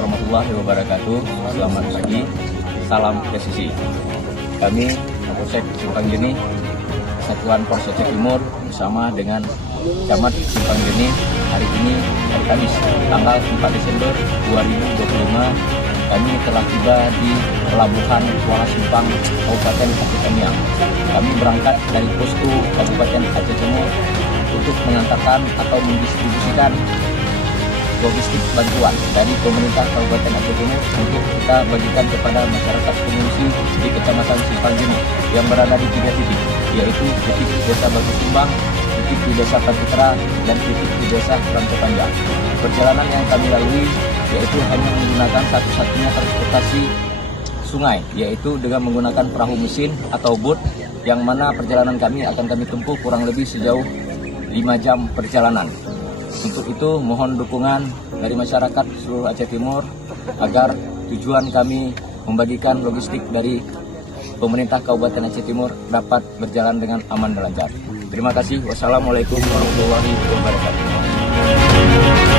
warahmatullahi wabarakatuh. Selamat pagi, salam presisi. Kami Kapolsek Simpang Geni, Satuan Polres Aceh Timur bersama dengan Camat Simpang Geni hari ini, hari Kamis, tanggal 4 Desember 2025, kami telah tiba di Pelabuhan Kuala Simpang, Kabupaten Aceh Tamiang. Kami berangkat dari posko Kabupaten Aceh Timur untuk mengantarkan atau mendistribusikan logistik bantuan dari pemerintah Kabupaten Aceh Timur untuk kita bagikan kepada masyarakat pengungsi di Kecamatan Simpang Geni yang berada di 3 titik, yaitu titik di Desa Batu Sumbang, titik di Desa Pantitra, dan titik di Desa Rangka Panjang. Perjalanan yang kami lalui yaitu hanya menggunakan satu-satunya transportasi sungai, yaitu dengan menggunakan perahu mesin atau boat, yang mana perjalanan kami akan kami tempuh kurang lebih sejauh 5 jam perjalanan. Untuk itu mohon dukungan dari masyarakat seluruh Aceh Timur agar tujuan kami membagikan logistik dari pemerintah Kabupaten Aceh Timur dapat berjalan dengan aman dan lancar. Terima kasih. Wassalamualaikum warahmatullahi wabarakatuh.